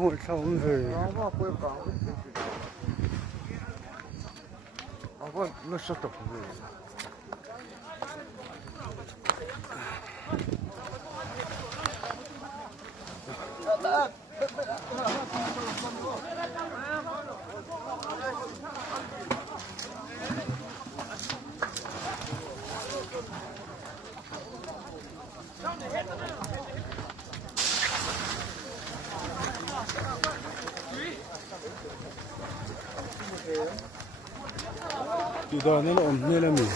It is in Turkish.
come il ma poi ma poi non so così. Düdanın omnelemi.